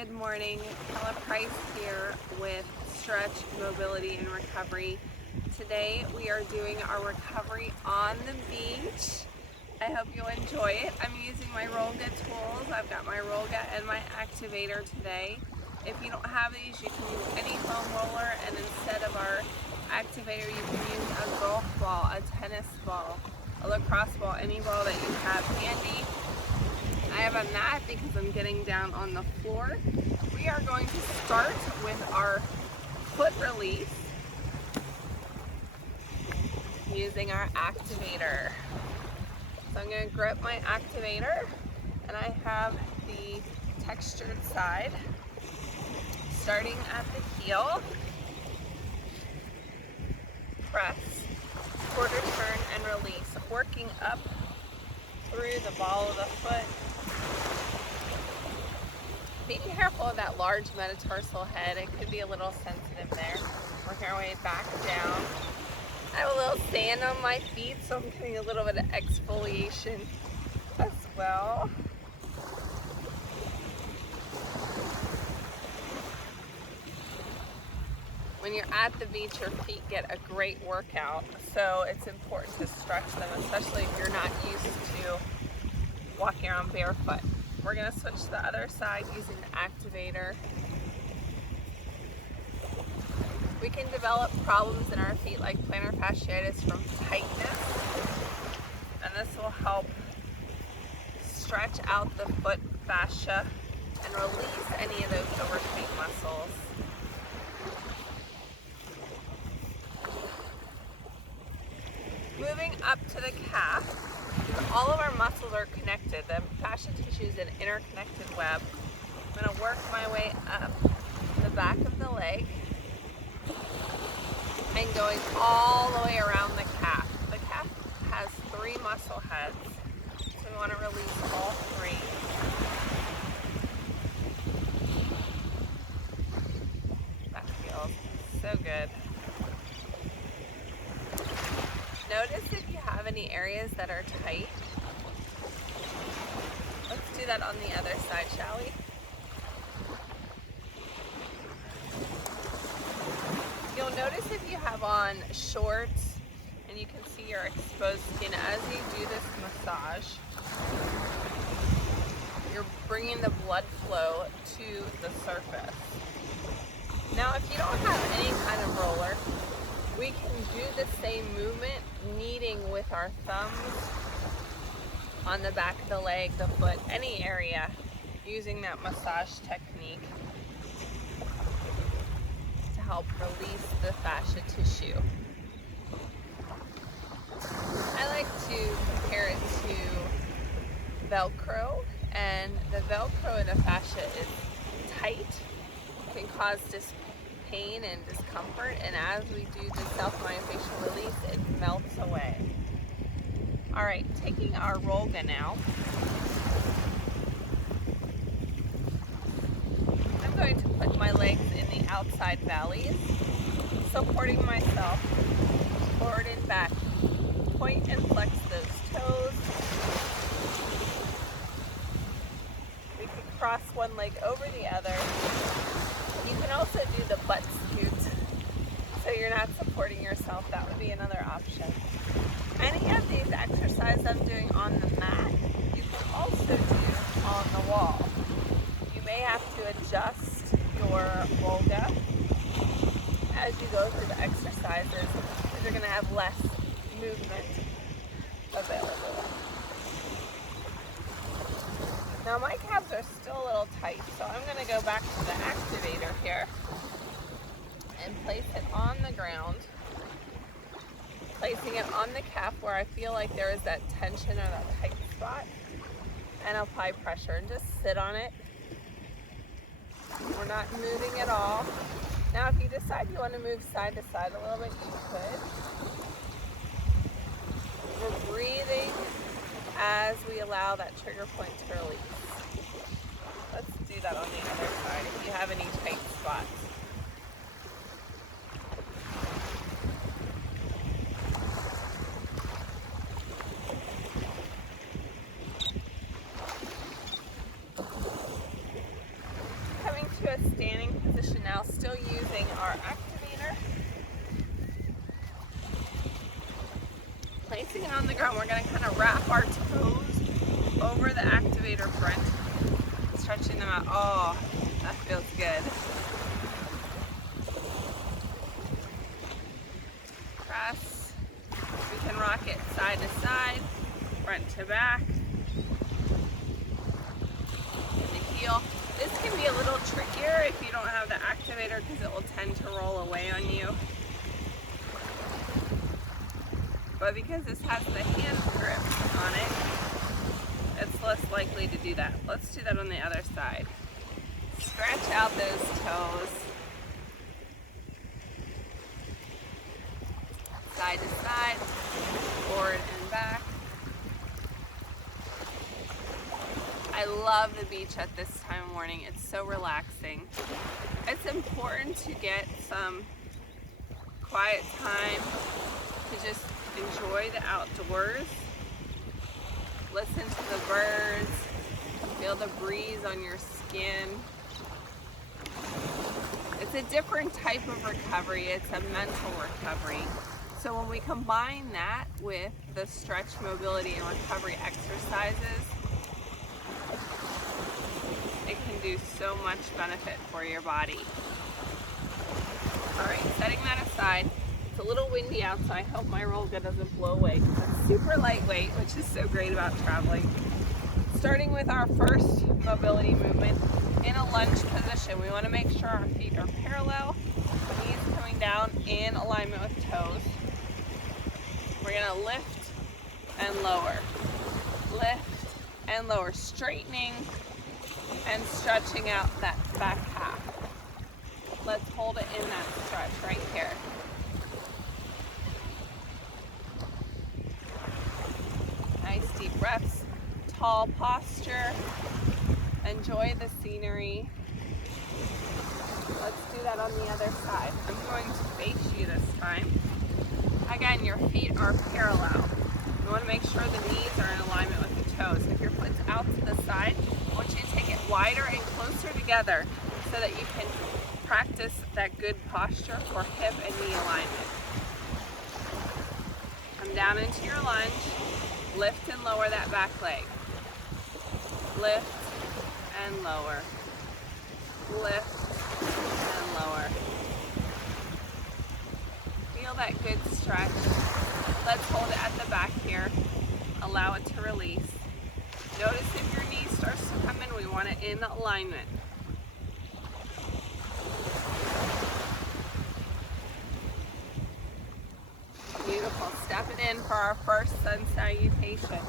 Good morning. Paula Price here with Stretch, Mobility, and Recovery. Today we are doing our recovery on the beach. I hope you'll enjoy it. I'm using my Rolga tools. I've got my Rolga and my activator today. If you don't have these, you can use any foam roller, and instead of our activator, you can use a golf ball, a tennis ball, a lacrosse ball, any ball that you have handy. I have a mat because I'm getting down on the floor. We are going to start with our foot release using our activator. So I'm going to grip my activator, and I have the textured side starting at the heel. Press, quarter turn, and release, working up through the ball of the foot. Be careful of that large metatarsal head. It could be a little sensitive there. Work our way back down. I have a little sand on my feet, so I'm getting a little bit of exfoliation as well. When you're at the beach, your feet get a great workout, so it's important to stretch them, especially if you're not used to walking around barefoot. We're going to switch to the other side using the activator. We can develop problems in our feet like plantar fasciitis from tightness, and this will help stretch out the foot fascia and release any of those overtraining muscles. Moving up to the calf, all of our muscles are connected. The fascia tissue is an interconnected web. I'm going to work my way up the back of the leg and going all the way around the calf. The calf has 3 muscle heads, so we want to release all 3. That feels so good. Notice if you have any areas that are tight. Let's do that on the other side, shall we? You'll notice if you have on shorts and you can see your exposed skin as you do this massage, you're bringing the blood flow to the surface. Now, if you don't have any kind of roller, we can do the same movement, kneading with our thumbs on the back of the leg, the foot, any area, using that massage technique to help release the fascia tissue. I like to compare it to Velcro, and the Velcro in the fascia is tight, can cause pain and discomfort, and as we do the self-myofascial release, it melts away. All right, taking our Rolga now, I'm going to put my legs in the outside valleys, supporting myself forward and back. Point and flex those toes. We can cross one leg over the other. You can also do the butt scoot, so you're not supporting yourself. That would be another option. Any of these exercises I'm doing on the mat, you can also do on the wall. You may have to adjust your Rolga as you go through the exercises, because you're going to have less movement available. Now my calves are still a little tight, so I'm going to go back to the activator here and place it on the ground, placing it on the calf where I feel like there is that tension or that tight spot, and apply pressure and just sit on it. We're not moving at all. Now if you decide you want to move side to side a little bit, you could. We're breathing as we allow that trigger point to release. Let's do that on the other side if you have any tight spots. position now, still using our activator. Placing it on the ground, we're going to kind of wrap our toes over the activator front, stretching them out. Oh, that feels good. Press. We can rock it side to side, front to back. And the heel. This can be a little trickier if you don't have the activator because it will tend to roll away on you. But because this has the hand grip on it, it's less likely to do that. Let's do that on the other side. Stretch out those toes. Side to side, forward and back. I love the beach at this time of morning. It's so relaxing. It's important to get some quiet time to just enjoy the outdoors. Listen to the birds, feel the breeze on your skin. It's a different type of recovery. It's a mental recovery. So when we combine that with the stretch, mobility, and recovery exercises, it can do so much benefit for your body. All right, setting that aside. It's a little windy out, so I hope my Rolga doesn't blow away because it's super lightweight, which is so great about traveling. Starting with our first mobility movement in a lunge position, we want to make sure our feet are parallel, knees coming down in alignment with toes. We're going to lift and lower, straightening and stretching out that back half. Let's hold it in that stretch right here. Nice deep breaths, tall posture, enjoy the scenery. Let's do that on the other side. I'm going to face you this time. Again, your feet are parallel. You want to make sure the knees are in alignment with the toes. If your foot's out to the side, I want you to take it wider and closer together so that you can practice that good posture for hip and knee alignment. Come down into your lunge. Lift and lower that back leg. Lift and lower. Lift and lower. Feel that good stretch. Let's hold it at the back here. Allow it to release. Notice if your knee starts to come in, we want it in alignment. Beautiful. Step it in for our first sun salutation.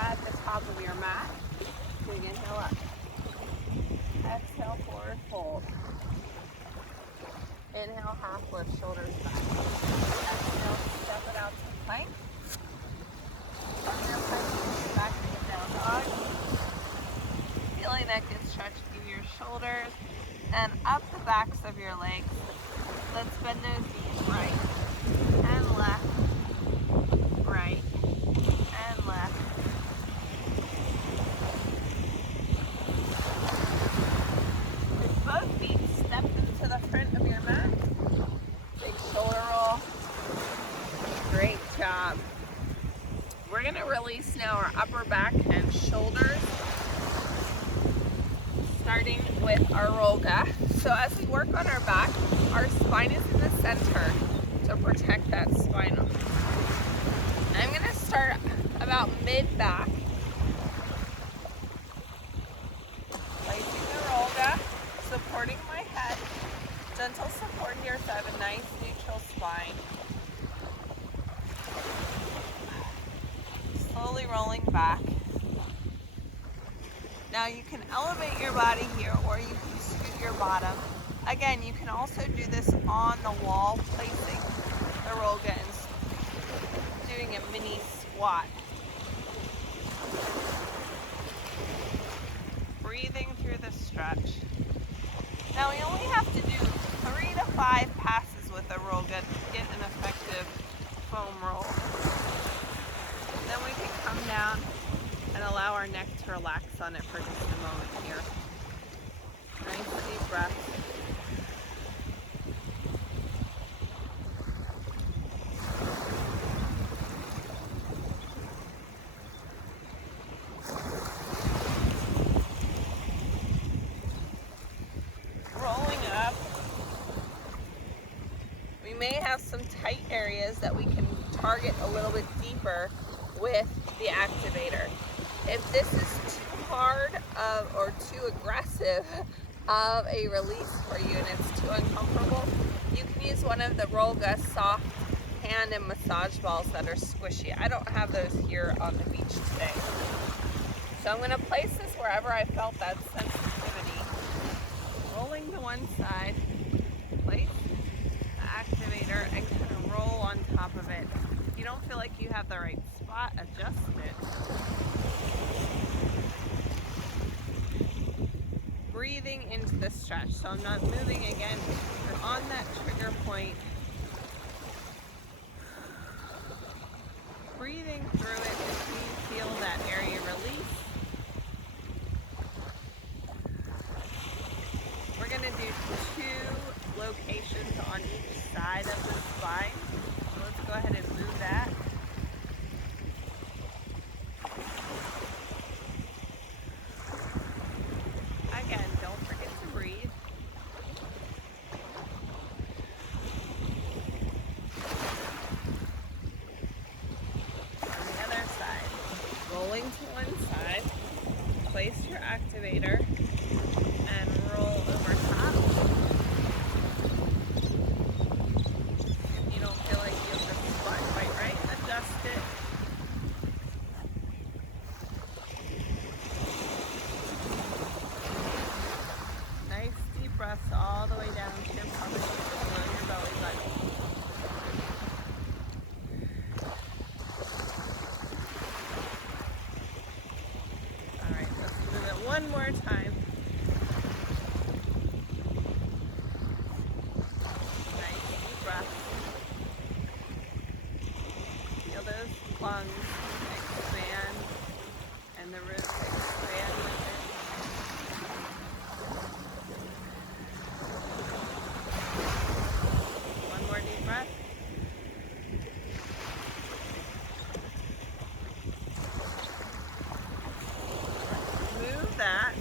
At the top of your mat. Big inhale up. Exhale, forward fold. Inhale, half lift, shoulders back. Exhale, step it out to plank. From your plank, back to the down dog. Feeling that good stretch through your shoulders and up the backs of your legs. Let's bend those knees right and left, right and left. With both feet step into the front of your mat. Big shoulder roll. Great job. We're going to release now our upper back and shoulders, starting with our Rolga. So as we work on our back, our spine is in the center to protect that spinal. I'm going to start about mid-back. Placing the Rolga, supporting my head. Gentle support here so I have a nice neutral spine. Slowly rolling back. Now you can elevate your body here or you can scoot your bottom. Again, you can also do this on the wall, placing the Rolga and doing a mini squat. Breathing through the stretch. Now we only have to do 3 to 5 passes with the Rolga to get an effective foam roll. Then we can come down and allow our neck to relax on it for just a moment here. Nice deep breath. We may have some tight areas that we can target a little bit deeper with the activator. If this is too hard or too aggressive of a release for you and it's too uncomfortable, you can use one of the Rolga soft hand and massage balls that are squishy. I don't have those here on the beach today. So I'm going to place this wherever I felt that sensitivity. Rolling to one side, place the activator and kind of roll on top of it. If you don't feel like you have the right spot, adjust it. Breathing into the stretch, so I'm not moving again. We're on that trigger point. Breathing through it until you feel that area release. We're going to do 2 locations on each side of the spine. So let's go ahead and move that. Again, don't forget to breathe. On the other side, rolling to one side, place your activator and roll over top. If you don't feel like you have the spot quite right, adjust it. Nice deep breaths all the way down to your pelvis, below your belly button. All right, let's move it one more time. Nice deep breath. Feel those lungs expand and the ribs expand with it. One more deep breath. Move that.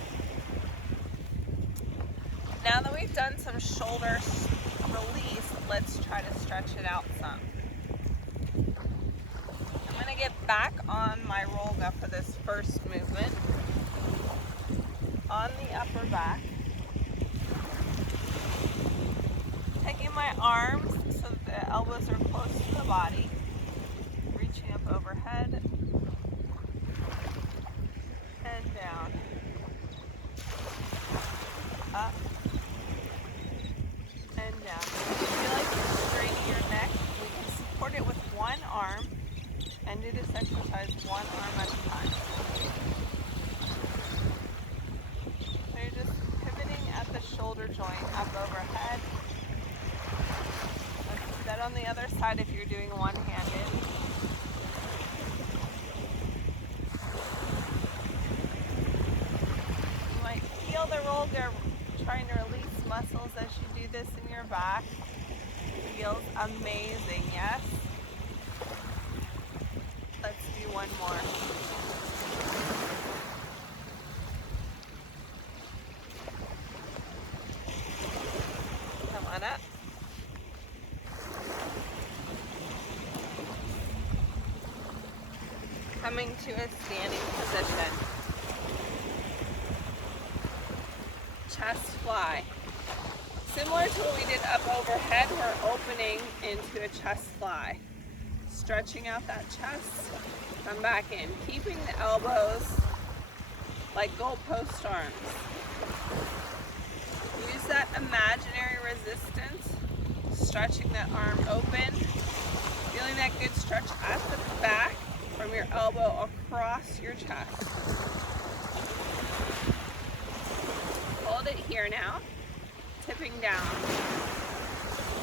Now that we've done some shoulder release, let's try to stretch it out some. I'm going to get back on my Rolga for this first movement. On the upper back. Taking my arms so that the elbows are close to the body. Reaching up overhead. And down. Up. And down. If you feel like you're straining your neck, we can support it with one arm and do this exercise one arm at a time. So you're just pivoting at the shoulder joint up overhead. Let's do that on the other side if you're doing one-handed. You might feel the Rolga trying to release muscles as you do this in your back. It feels amazing, yes? Let's do one more. Come on up. Coming to a standing position. Chest fly. Similar to what we did up overhead, we're opening into a chest fly. Stretching out that chest, come back in, keeping the elbows like goalpost arms. Use that imaginary resistance, stretching that arm open, feeling that good stretch at the back from your elbow across your chest. Hold it here now, tipping down.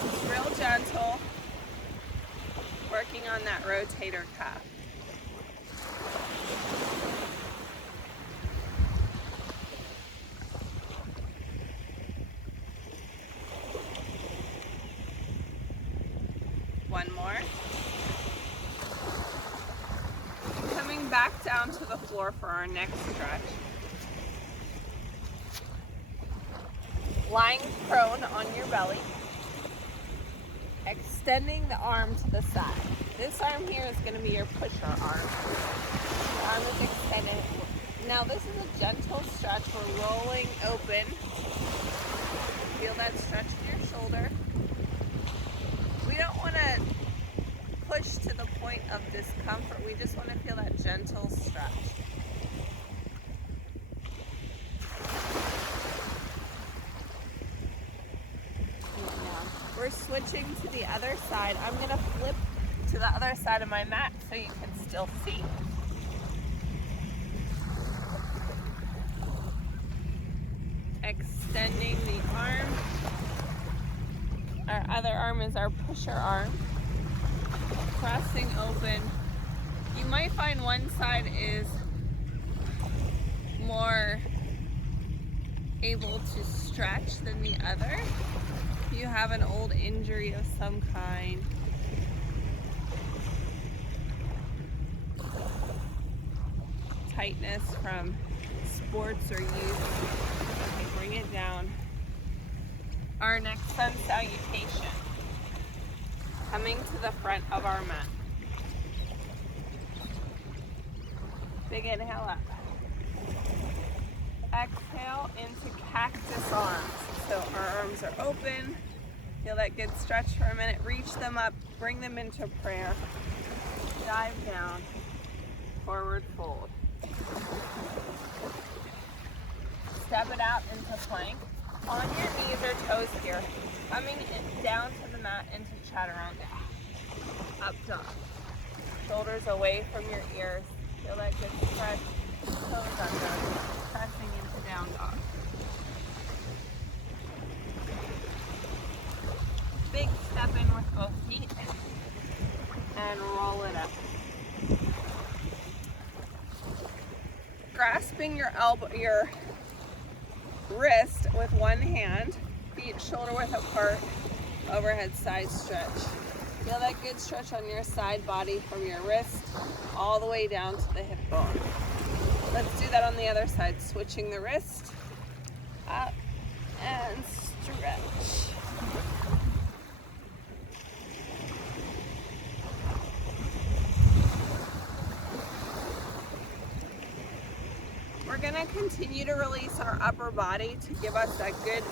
It's real gentle. Working on that rotator cuff. One more. Coming back down to the floor for our next stretch. Lying prone on your belly. extending the arm to the side. This arm here is going to be your pusher arm. The arm is extended. Now this is a gentle stretch. We're rolling open. Feel that stretch in your shoulder. We don't want to push to the point of discomfort. We just want to feel that gentle stretch. We're switching to the other side. I'm going to flip to the other side of my mat so you can still see. Extending the arm. Our other arm is our pusher arm. Pressing open. You might find one side is more able to stretch than the other. If you have an old injury of some kind. Tightness from sports or youth. Okay, bring it down. Our next sun salutation. Coming to the front of our mat. Big inhale up. Exhale into cactus arms. So our arms are open. Feel that good stretch for a minute. Reach them up. Bring them into prayer. Dive down. Forward fold. Step it out into plank. On your knees or toes here. Coming down to the mat into chaturanga. Up dog. Shoulders away from your ears. Feel that good stretch. Toes under. Pressing into down dog. Big step in with both feet. And roll it up. Grasping your elbow, your wrist with one hand. Feet shoulder width apart. Overhead side stretch. Feel that good stretch on your side body from your wrist all the way down to the hip bone. Let's do that on the other side. Switching the wrist up and stretch. We're going to continue to release our upper body to give us that good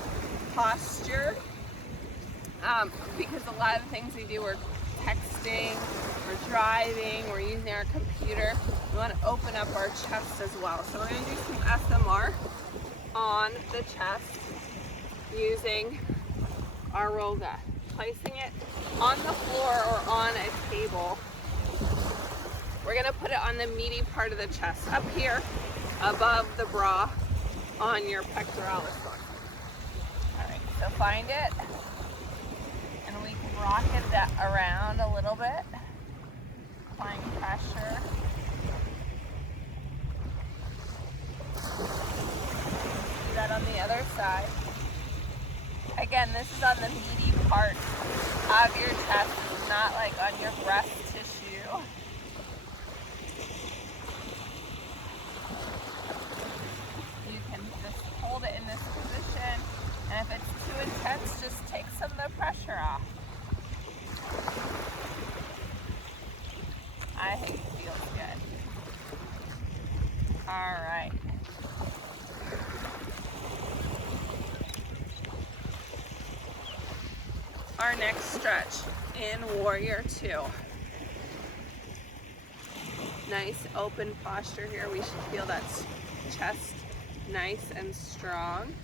posture. Because a lot of the things we do, we're texting, we're driving, we're using our computer. We want to open up our chest as well. So we're going to do some SMR on the chest using our roga. Placing it on the floor or on a table. We're going to put it on the meaty part of the chest, up here above the bra on your pectoralis one. All right, so find it. And we can rock it around a little bit, applying pressure. Do that on the other side. Again, this is on the meaty part of your chest. It's not like on your breast tissue. You can just hold it in this position. And if it's too intense, just take some of the pressure off. I think it feels good. All right. Our next stretch in Warrior 2. Nice open posture here. We should feel that chest nice and strong.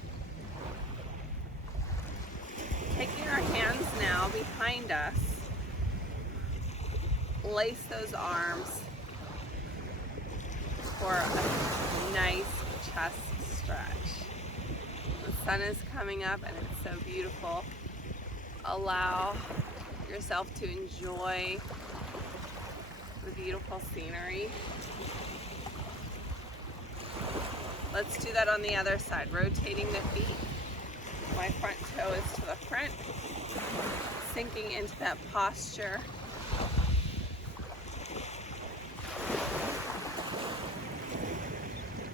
Taking our hands now behind us, lace those arms for a nice chest stretch. The sun is coming up and it's so beautiful. Allow yourself to enjoy the beautiful scenery. Let's do that on the other side, rotating the feet. My front toe is to the front, sinking into that posture.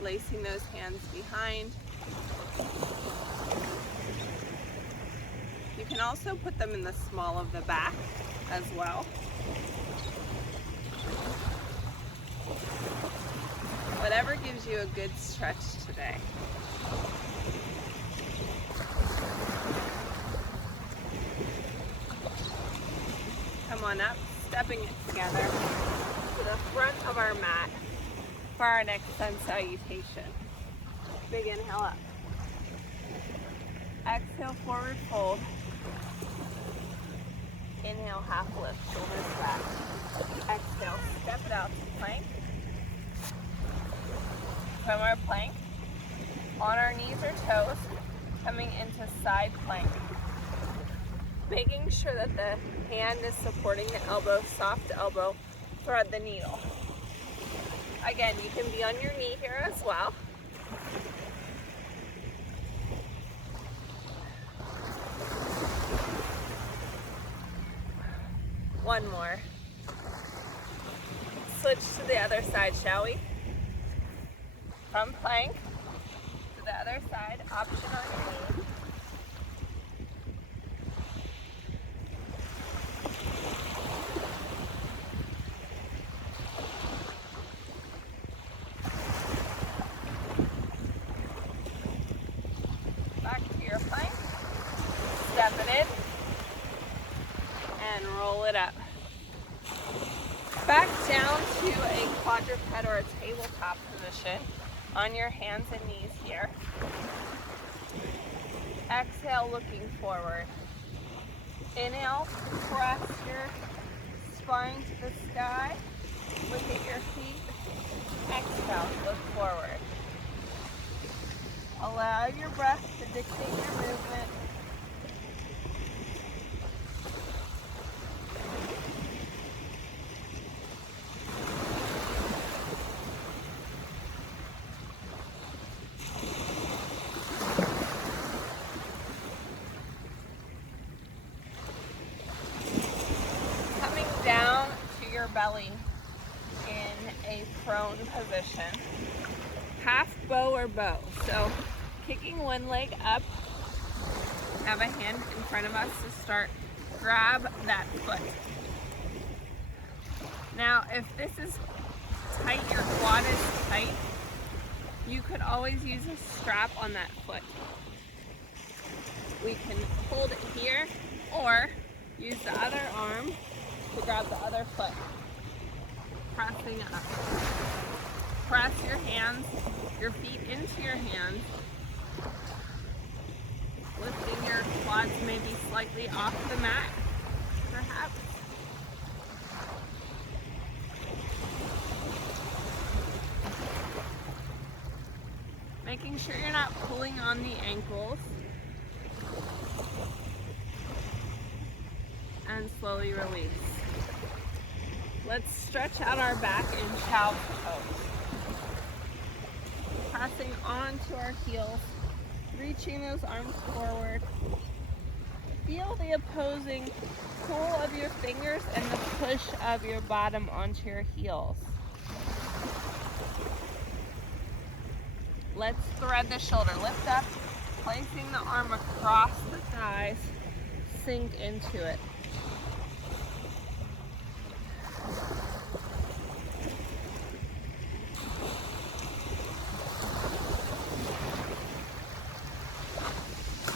Lacing those hands behind. You can also put them in the small of the back as well. Whatever gives you a good stretch today. Come on up, stepping it together to the front of our mat for our next sun salutation. Big inhale up. Exhale, forward fold. Inhale, half lift, shoulders back. Exhale, step it out to plank. From our plank, on our knees or toes, coming into side plank. Making sure that the hand is supporting the elbow, soft elbow, thread the needle. Again, you can be on your knee here as well. One more. Switch to the other side, shall we? From plank to the other side, option on your knee. Back to your plank. Step it in and roll it up. Back down to a quadruped or a tabletop position on your hands and knees here. Exhale, looking forward. Inhale, press your spine to the sky. Look at your feet. Exhale, look forward. Allow your breath to dictate your movement. Down to your belly in a prone position. Half bow or bow. So kicking one leg up, have a hand in front of us to start. Grab that foot. Now if this is tight, your quad is tight, you could always use a strap on that foot. We can hold it here or use the other arm to grab the other foot. Pressing up. Press your hands, your feet into your hands. Lifting your quads maybe slightly off the mat, perhaps. Making sure you're not pulling on the ankles. And slowly release. Let's stretch out our back in child's pose. Pressing onto our heels, reaching those arms forward. Feel the opposing pull of your fingers and the push of your bottom onto your heels. Let's thread the shoulder. Lift up, placing the arm across the thighs, sink into it.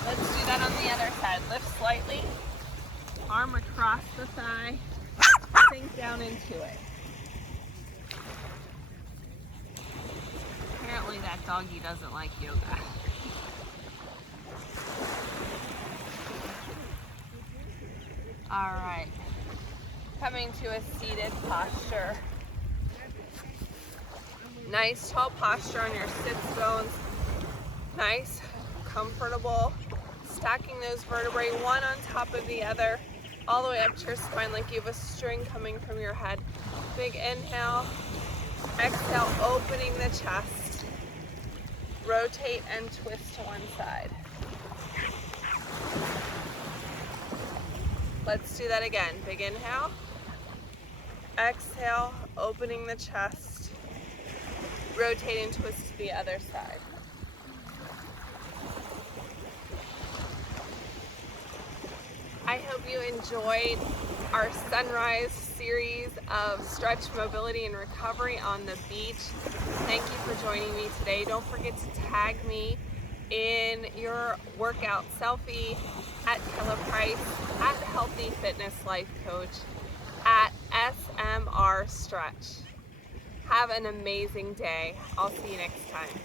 Let's do that on the other side. Lift slightly, arm across the thigh, sink down into it. Apparently that doggy doesn't like yoga. All right, coming to a seated posture. Nice tall posture on your sits bones. Nice, comfortable. Stacking those vertebrae one on top of the other, all the way up to your spine like you have a string coming from your head. Big inhale. Exhale, opening the chest. Rotate and twist to one side. Let's do that again. Big inhale. Exhale, opening the chest. Rotate and twist to the other side. I hope you enjoyed our sunrise series of stretch, mobility, and recovery on the beach. Thank you for joining me today. Don't forget to tag me in your workout selfie at Kella Price, at Healthy Fitness Life Coach, at SMR Stretch. Have an amazing day. I'll see you next time.